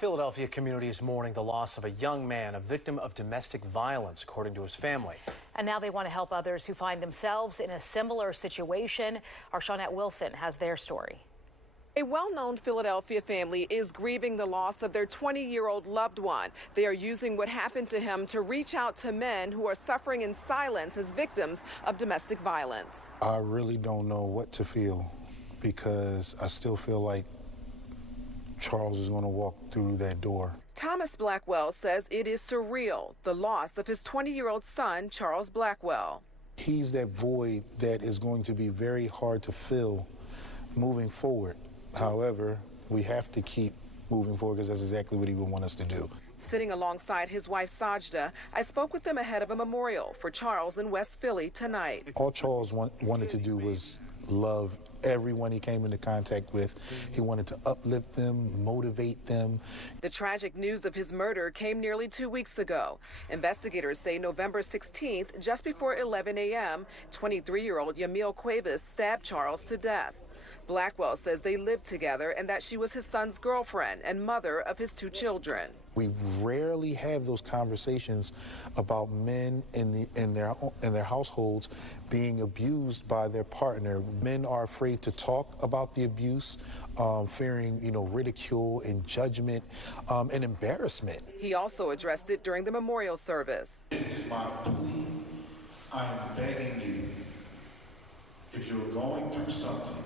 Philadelphia community is mourning the loss of a young man, a victim of domestic violence, according to his family. And now they want to help others who find themselves in a similar situation. Our Shawnette Wilson has their story. A well-known Philadelphia family is grieving the loss of their 20-year-old loved one. They are using what happened to him to reach out to men who are suffering in silence as victims of domestic violence. I really don't know what to feel because I still feel like Charles is going to walk through that door. Thomas Blackwell says it is surreal, the loss of his 20-year-old son, Charles Blackwell. He's that void that is going to be very hard to fill moving forward. However, we have to keep moving forward because that's exactly what he would want us to do. Sitting alongside his wife, Sajda, I spoke with them ahead of a memorial for Charles in West Philly tonight. All Charles wanted to do was love everyone he came into contact with. He wanted to uplift them, motivate them. The tragic news of his murder came nearly 2 weeks ago. Investigators say November 16th, just before 11 a.m., 23-year-old Yamil Cuevas stabbed Charles to death. Blackwell says they lived together and that she was his son's girlfriend and mother of his 2 children. We rarely have those conversations about men in their households being abused by their partner. Men are afraid to talk about the abuse, fearing, ridicule and judgment and embarrassment. He also addressed it during the memorial service. This is my plea. I am begging you, if you're going through something,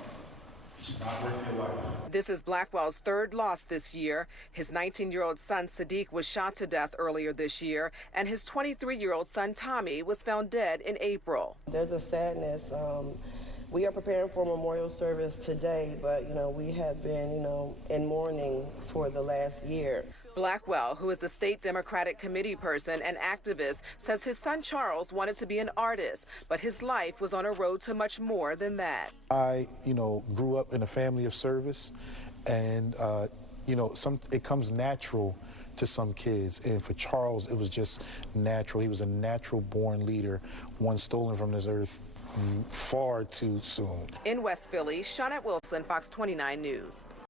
it's not worth your life. This is Blackwell's 3rd loss this year. His 19-year-old son, Sadiq, was shot to death earlier this year, and his 23-year-old son, Tommy, was found dead in April. There's a sadness. We are preparing for a memorial service today, but, we have been, in mourning for the last year. Blackwell, who is a state Democratic committee person and activist, says his son Charles wanted to be an artist, but his life was on a road to much more than that. I, grew up in a family of service, and, it comes natural to some kids. And for Charles, it was just natural. He was a natural-born leader, one stolen from this earth far too soon. In West Philly, Shawnette Wilson, Fox 29 News.